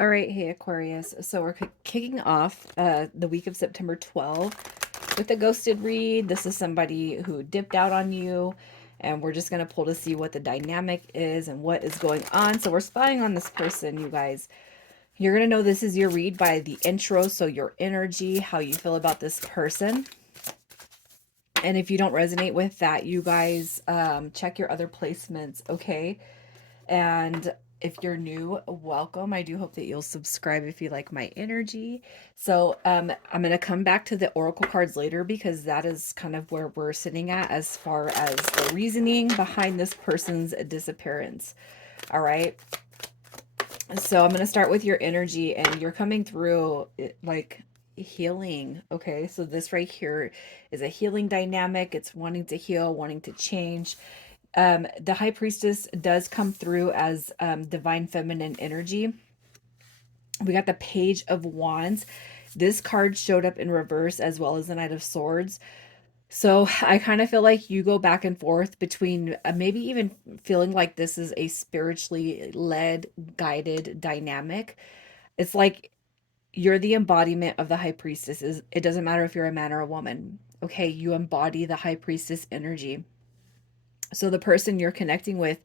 All right, hey Aquarius. So we're kicking off the week of September 12th with a ghosted read. This is somebody who dipped out on you, and we're just going to pull to see what the dynamic is and what is going on. So we're spying on this person, you guys. You're going to know this is your read by the intro, so your energy, how you feel about this person. And if you don't resonate with that, you guys check your other placements, okay? And if you're new, welcome. I do hope that you'll subscribe if you like my energy. So I'm going to come back to the oracle cards later because that is kind of where we're sitting at as far as the reasoning behind this person's disappearance. All right. So I'm going to start with your energy, and you're coming through like healing. Okay. So this right here is a healing dynamic. It's wanting to heal, wanting to change. The high priestess does come through as divine feminine energy. We got the page of wands. This card showed up in reverse as well as the knight of swords. So I kind of feel like you go back and forth between maybe even feeling like this is a spiritually led, guided dynamic. It's like you're the embodiment of the high priestess. It doesn't matter if you're a man or a woman. Okay, you embody the high priestess energy. So the person you're connecting with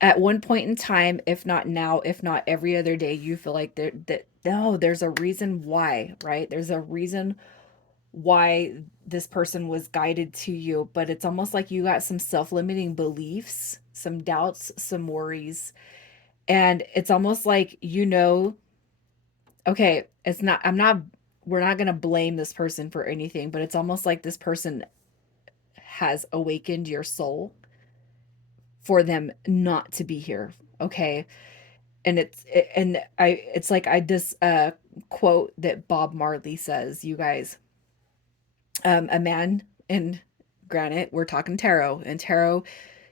at one point in time, if not now, if not every other day, you feel like that no, there's a reason why, right? There's a reason why this person was guided to you, but it's almost like you got some self-limiting beliefs, some doubts, some worries, and it's almost like okay, it's not I'm not we're not going to blame this person for anything, but it's almost like this person has awakened your soul for them not to be here, okay? And it's like I this quote that Bob Marley says, you guys, a man, and granted we're talking tarot, and tarot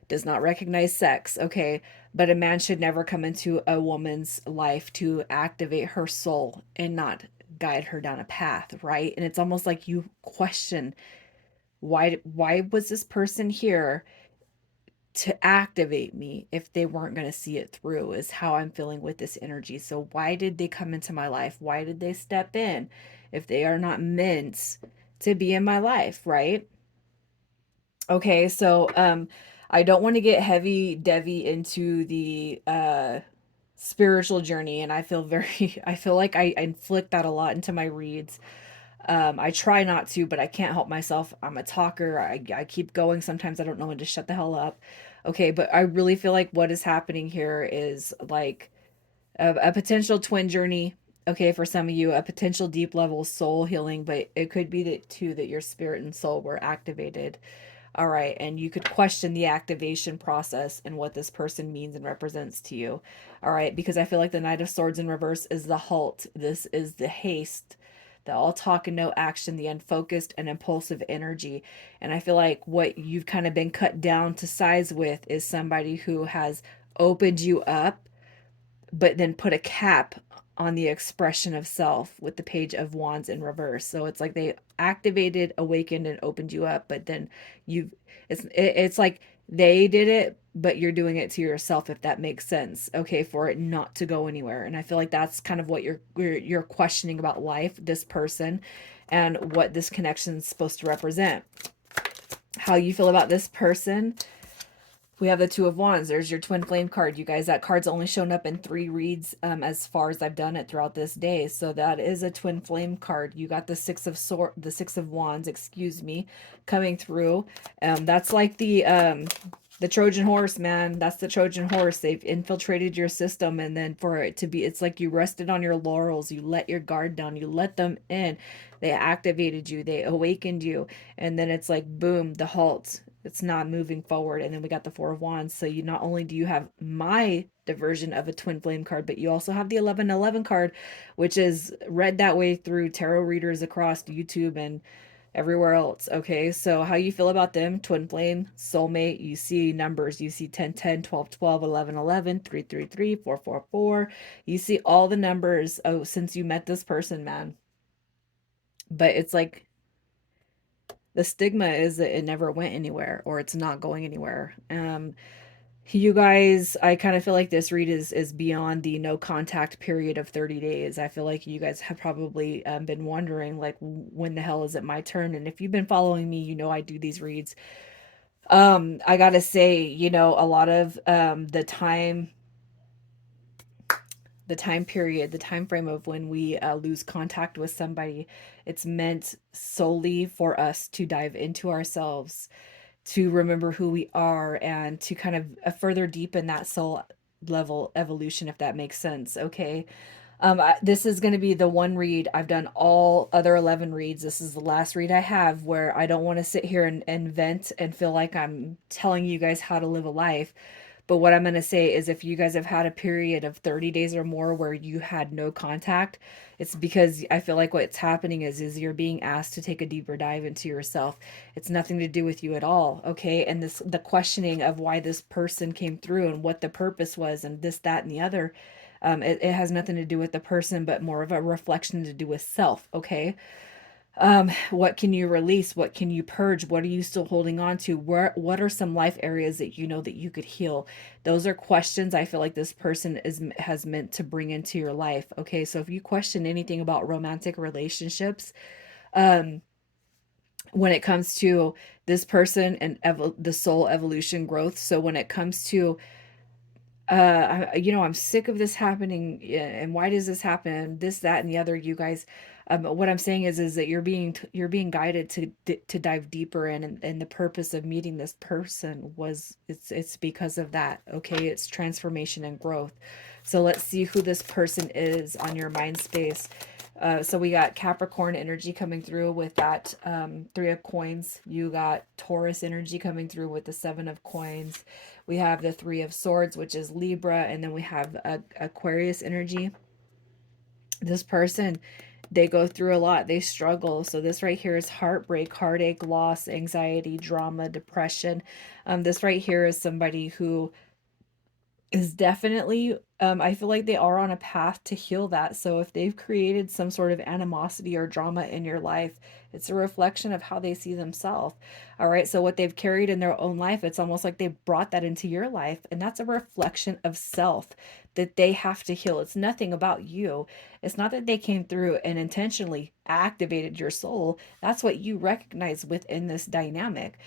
does not recognize sex, okay, but a man should never come into a woman's life to activate her soul and not guide her down a path, right? And it's almost like you question why was this person here to activate me if they weren't going to see it through, is how I'm feeling with this energy. So why did they come into my life? Why did they step in if they are not meant to be in my life, right? Okay, so I don't want to get heavy devy into the spiritual journey, and I feel very I feel like I inflict that a lot into my reads. I try not to, but I can't help myself. I'm a talker. I keep going. Sometimes I don't know when to shut the hell up. Okay, but I really feel like what is happening here is like a potential twin journey. Okay, for some of you, a potential deep level soul healing, but it could be that too that your spirit and soul were activated. All right, and you could question the activation process and what this person means and represents to you. All right, because I feel like the Knight of Swords in reverse is the halt. This is the haste, the all talk and no action, the unfocused and impulsive energy. And I feel like what you've kind of been cut down to size with is somebody who has opened you up but then put a cap on the expression of self with the page of wands in reverse. So it's like they activated, awakened, and opened you up, but then you've it's like they did it, but you're doing it to yourself, if that makes sense. Okay, for it not to go anywhere. And I feel like that's kind of what you're questioning about life, this person, and what this connection is supposed to represent. How you feel about this person, we have the Two of Wands. There's your twin flame card. You guys, that card's only shown up in 3 reads as far as I've done it throughout this day. So that is a twin flame card. You got the the Six of Wands, excuse me, coming through. That's like the Trojan horse, man. That's the Trojan horse. They've infiltrated your system, and then for it to be, it's like you rested on your laurels. You let your guard down. You let them in. They activated you. They awakened you, and then it's like boom, the halt. It's not moving forward. And then we got the Four of Wands. So you not only do you have my diversion of a twin flame card, but you also have the 1111 card, which is read that way through tarot readers across YouTube and everywhere else. Okay, so how you feel about them? Twin flame, soulmate. You see numbers. You see 10, 10, 12, 12, 11, 11, 3, 3, 3, 4, 4, 4. You see all the numbers, oh, since you met this person, man. But it's like the stigma is that it never went anywhere, or it's not going anywhere. You guys, I kind of feel like this read is beyond the no contact period of 30 days. I feel like you guys have probably been wondering, like, when the hell is it my turn? And if you've been following me, you know I do these reads. I gotta say, a lot of the time period, the time frame of when we lose contact with somebody, it's meant solely for us to dive into ourselves, to remember who we are, and to kind of further deepen that soul level evolution, if that makes sense. Okay. This is going to be the one read. I've done all other 11 reads. This is the last read I have where I don't want to sit here and vent and feel like I'm telling you guys how to live a life. But what I'm going to say is if you guys have had a period of 30 days or more where you had no contact, it's because I feel like what's happening is you're being asked to take a deeper dive into yourself. It's nothing to do with you at all, okay? And the questioning of why this person came through and what the purpose was and this, that, and the other, it has nothing to do with the person, but more of a reflection to do with self, okay? What can you release? What can you purge? What are you still holding on to? What are some life areas that you know that you could heal? Those are questions I feel like this person has meant to bring into your life. Okay, so if you question anything about romantic relationships, um, when it comes to this person and the soul evolution growth, so when it comes to I'm sick of this happening, and why does this happen? This, that, and the other, you guys. What I'm saying is that you're being guided to dive deeper in, and the purpose of meeting this person was it's because of that. Okay, it's transformation and growth. So let's see who this person is on your mind space. So we got Capricorn energy coming through with that Three of Coins. You got Taurus energy coming through with the Seven of Coins. We have the Three of Swords, which is Libra, and then we have Aquarius energy. This person, they go through a lot. They struggle. So this right here is heartbreak, heartache, loss, anxiety, drama, depression. This right here is somebody who is definitely I feel like they are on a path to heal that. So if they've created some sort of animosity or drama in your life, it's a reflection of how they see themselves. All right, so what they've carried in their own life, it's almost like they've brought that into your life, and that's a reflection of self that they have to heal. It's nothing about you. It's not that they came through and intentionally activated your soul. That's what you recognize within this dynamic.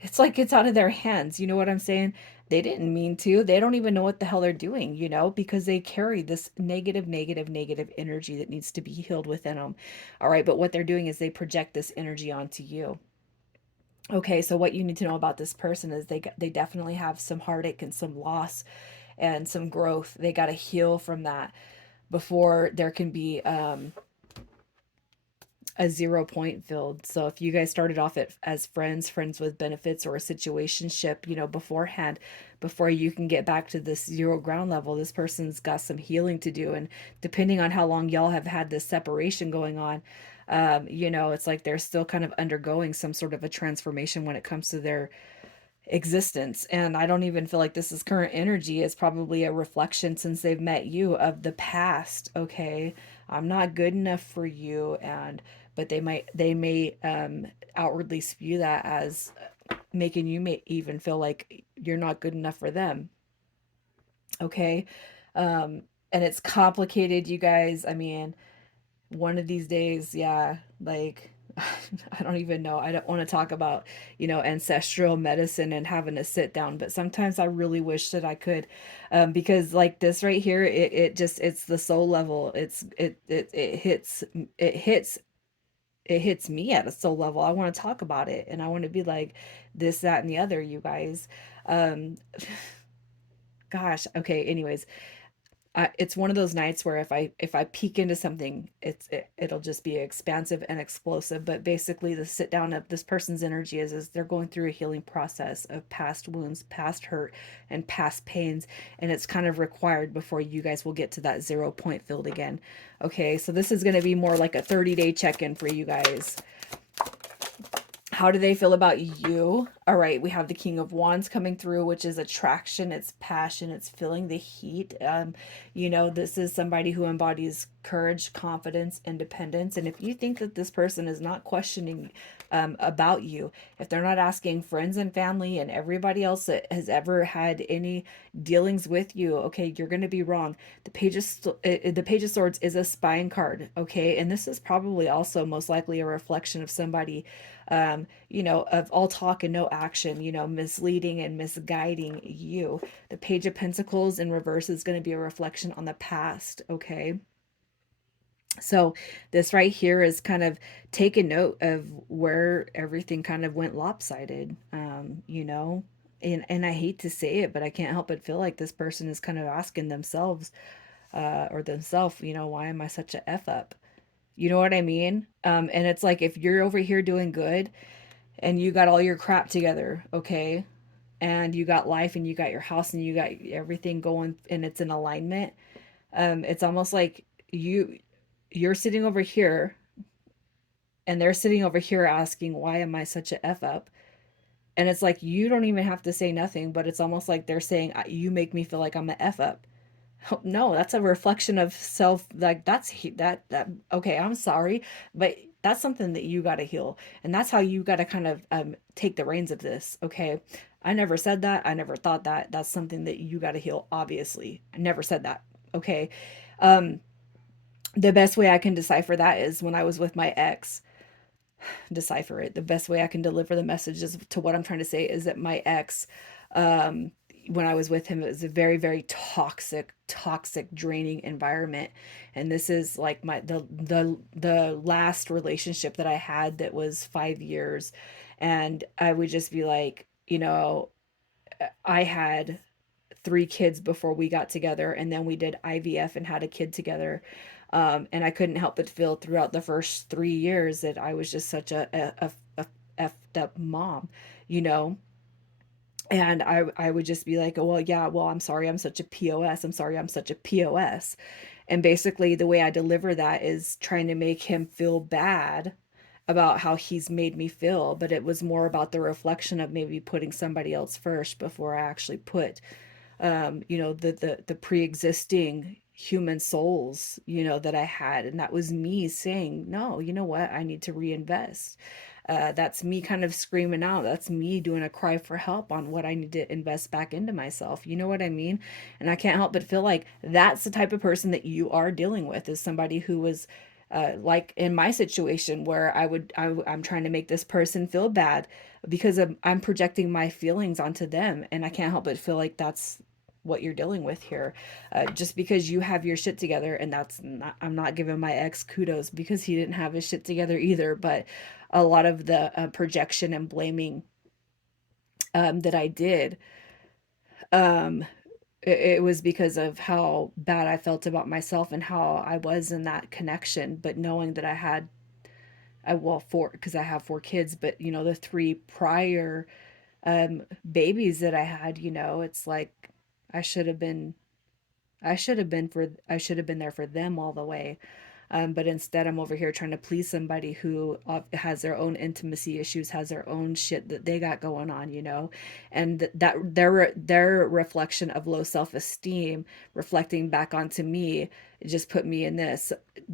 It's like it's out of their hands. You know what I'm saying? They didn't mean to. They don't even know what the hell they're doing, because they carry this negative, negative, negative energy that needs to be healed within them. All right, but what they're doing is they project this energy onto you. Okay, so what you need to know about this person is they definitely have some heartache and some loss and some growth. They got to heal from that before there can be a 0 point filled. So if you guys started off as friends with benefits, or a situationship, beforehand, before you can get back to this zero ground level, this person's got some healing to do. And depending on how long y'all have had this separation going on, it's like they're still kind of undergoing some sort of a transformation when it comes to their existence. And I don't even feel like this is current energy. It's probably a reflection since they've met you of the past. Okay, I'm not good enough for you, and but they may outwardly spew that as making you may even feel like you're not good enough for them. Okay. um and it's complicated, you guys. I mean, one of these days, yeah, like I don't even know. I don't want to talk about, ancestral medicine and having to sit down, but sometimes I really wish that I could, because like this right here, it's the soul level. It hits me at a soul level. I want to talk about it, and I want to be like this, that, and the other, you guys. Um, gosh, okay. Anyways, it's one of those nights where if I peek into something, it'll just be expansive and explosive. But basically, the sit down of this person's energy is they're going through a healing process of past wounds, past hurt, and past pains, and it's kind of required before you guys will get to that 0 point field again. Okay, so this is going to be more like a 30-day check-in for you guys. How do they feel about you? All right, we have the King of Wands coming through, which is attraction, it's passion, it's feeling the heat. This is somebody who embodies courage, confidence, independence. And if you think that this person is not questioning about you, if they're not asking friends and family and everybody else that has ever had any dealings with you, okay, you're going to be wrong. The Page of Swords is a spying card, okay, and this is probably also most likely a reflection of somebody of all talk and no action, misleading and misguiding you. The Page of Pentacles in reverse is going to be a reflection on the past, okay? So this right here is kind of take a note of where everything kind of went lopsided, and I hate to say it, but I can't help but feel like this person is kind of asking themselves, or themselves, why am I such a F up? You know what I mean? And it's like if you're over here doing good and you got all your crap together, okay? And you got life and you got your house and you got everything going and it's in alignment. It's almost like you're sitting over here and they're sitting over here asking, why am I such a F up? And it's like you don't even have to say nothing, but it's almost like they're saying, you make me feel like I'm a F up. No, that's a reflection of self. Like that. Okay, I'm sorry, but that's something that you got to heal, and that's how you got to kind of take the reins of this. Okay, I never said that. I never thought that. That's something that you got to heal. Obviously, I never said that. Okay, um, the best way I can decipher that is when I was with my ex. Decipher it. The best way I can deliver the messages to what I'm trying to say is that my ex, um, when I was with him, it was a very, very toxic, draining environment. And this is like the last relationship that I had that was 5 years. And I would just be like, I had 3 kids before we got together, and then we did IVF and had a kid together. And I couldn't help but feel throughout the first 3 years that I was just such a effed up mom, you know? And I would just be like, oh, well, yeah, well, I'm sorry, I'm such a POS. I'm sorry, I'm such a POS. And basically, the way I deliver that is trying to make him feel bad about how he's made me feel. But it was more about the reflection of maybe putting somebody else first before I actually put the pre-existing human souls, that I had. And that was me saying, no, you know what? I need to reinvest. That's me kind of screaming out. That's me doing a cry for help on what I need to invest back into myself. You know what I mean? And I can't help but feel like that's the type of person that you are dealing with, is somebody who was like in my situation where I'm trying to make this person feel bad because I'm projecting my feelings onto them, and I can't help but feel like that's what you're dealing with here. Just because you have your shit together, and that's not, I'm not giving my ex kudos because he didn't have his shit together either, but a lot of the projection and blaming that I did, um, it was because of how bad I felt about myself and how I was in that connection. But knowing that well, four, because I have 4 kids, but the 3 prior babies that I had, it's like I should have been I should have been there for them all the way. But instead, I'm over here trying to please somebody who has their own intimacy issues, has their own shit that they got going on, and that their reflection of low self esteem reflecting back onto me, it just put me in this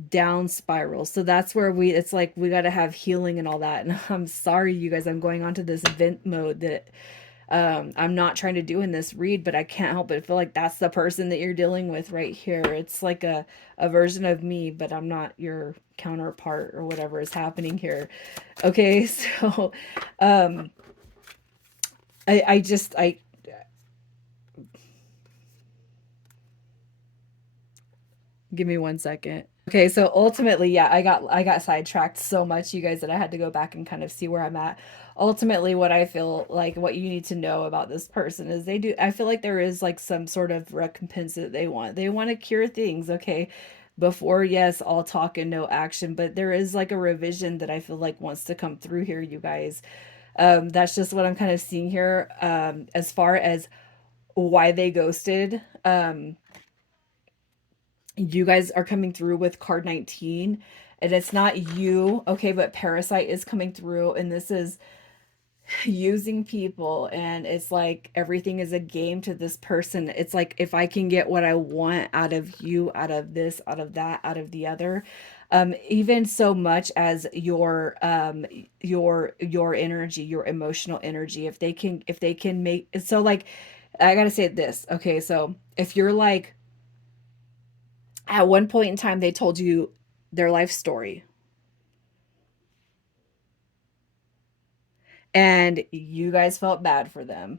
down spiral. So that's where it's like we got to have healing and all that. And I'm sorry, you guys, I'm going on to this vent mode that I'm not trying to do in this read, but I can't help but feel like that's the person that you're dealing with right here. It's like a version of me, but I'm not your counterpart or whatever is happening here. Okay, so um, I give me 1 second. Okay, so ultimately, yeah, I got sidetracked so much, you guys, that I had to go back and kind of see where I'm at. Ultimately, what I feel like what you need to know about this person is I feel like there is like some sort of recompense that they want. They want to cure things, okay? Before, yes, all talk and no action, but there is like a revision that I feel like wants to come through here, you guys. That's just what I'm kind of seeing here. As far as why they ghosted, you guys are coming through with card 19, and it's not you, okay, but parasite is coming through, and this is using people, and it's like everything is a game to this person. It's like if I can get what I want out of you, out of this, out of that, out of the other, even so much as your energy, your emotional energy, if they can make so like I gotta say this, okay, so if you're like at one point in time they told you their life story and you guys felt bad for them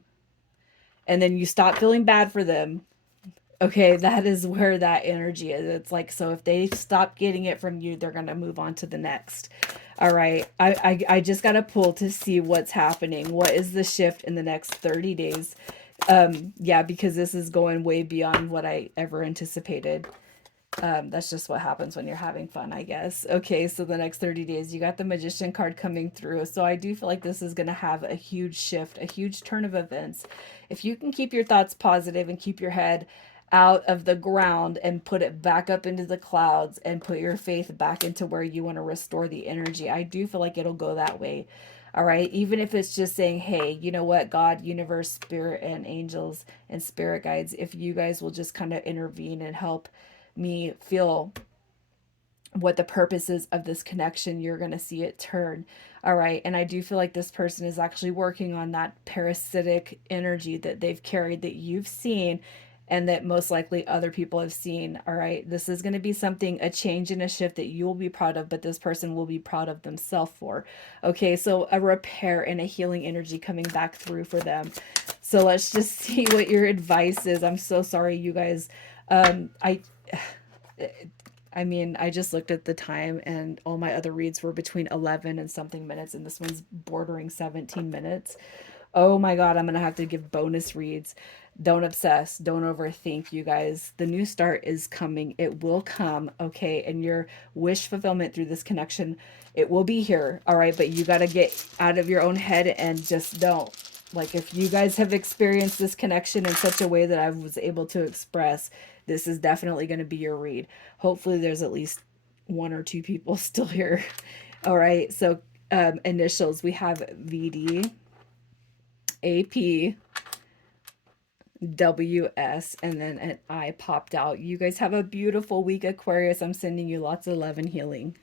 and then you stop feeling bad for them. Okay, that is where that energy is. It's like, so if they stop getting it from you, they're gonna move on to the next. All right. I just gotta pull to see what's happening. What is the shift in the next 30 days? Yeah, because this is going way beyond what I ever anticipated. That's just what happens when you're having fun, I guess. Okay, so the next 30 days, you got the Magician card coming through. So I do feel like this is going to have a huge shift, a huge turn of events. If you can keep your thoughts positive and keep your head out of the ground and put it back up into the clouds and put your faith back into where you want to restore the energy, I do feel like it'll go that way. All right. Even if it's just saying, hey, you know what, God, universe, spirit, and angels and spirit guides, if you guys will just kind of intervene and help me feel what the purpose is of this connection, you're going to see it turn. All right. And I do feel like this person is actually working on that parasitic energy that they've carried that you've seen and that most likely other people have seen. All right. This is going to be something, a change and a shift that you will be proud of, but this person will be proud of themselves for. Okay. So a repair and a healing energy coming back through for them. So let's just see what your advice is. I'm so sorry, you guys. I I mean, I just looked at the time and all my other reads were between 11 and something minutes, and this one's bordering 17 minutes. Oh my God, I'm going to have to give bonus reads. Don't obsess. Don't overthink, you guys. The new start is coming. It will come, okay? And your wish fulfillment through this connection, it will be here, all right? But you got to get out of your own head and just don't. Like, if you guys have experienced this connection in such a way that I was able to express, this is definitely going to be your read. Hopefully, there's at least one or two people still here. All right. So, initials we have VD, AP, WS, and then an I popped out. You guys have a beautiful week, Aquarius. I'm sending you lots of love and healing.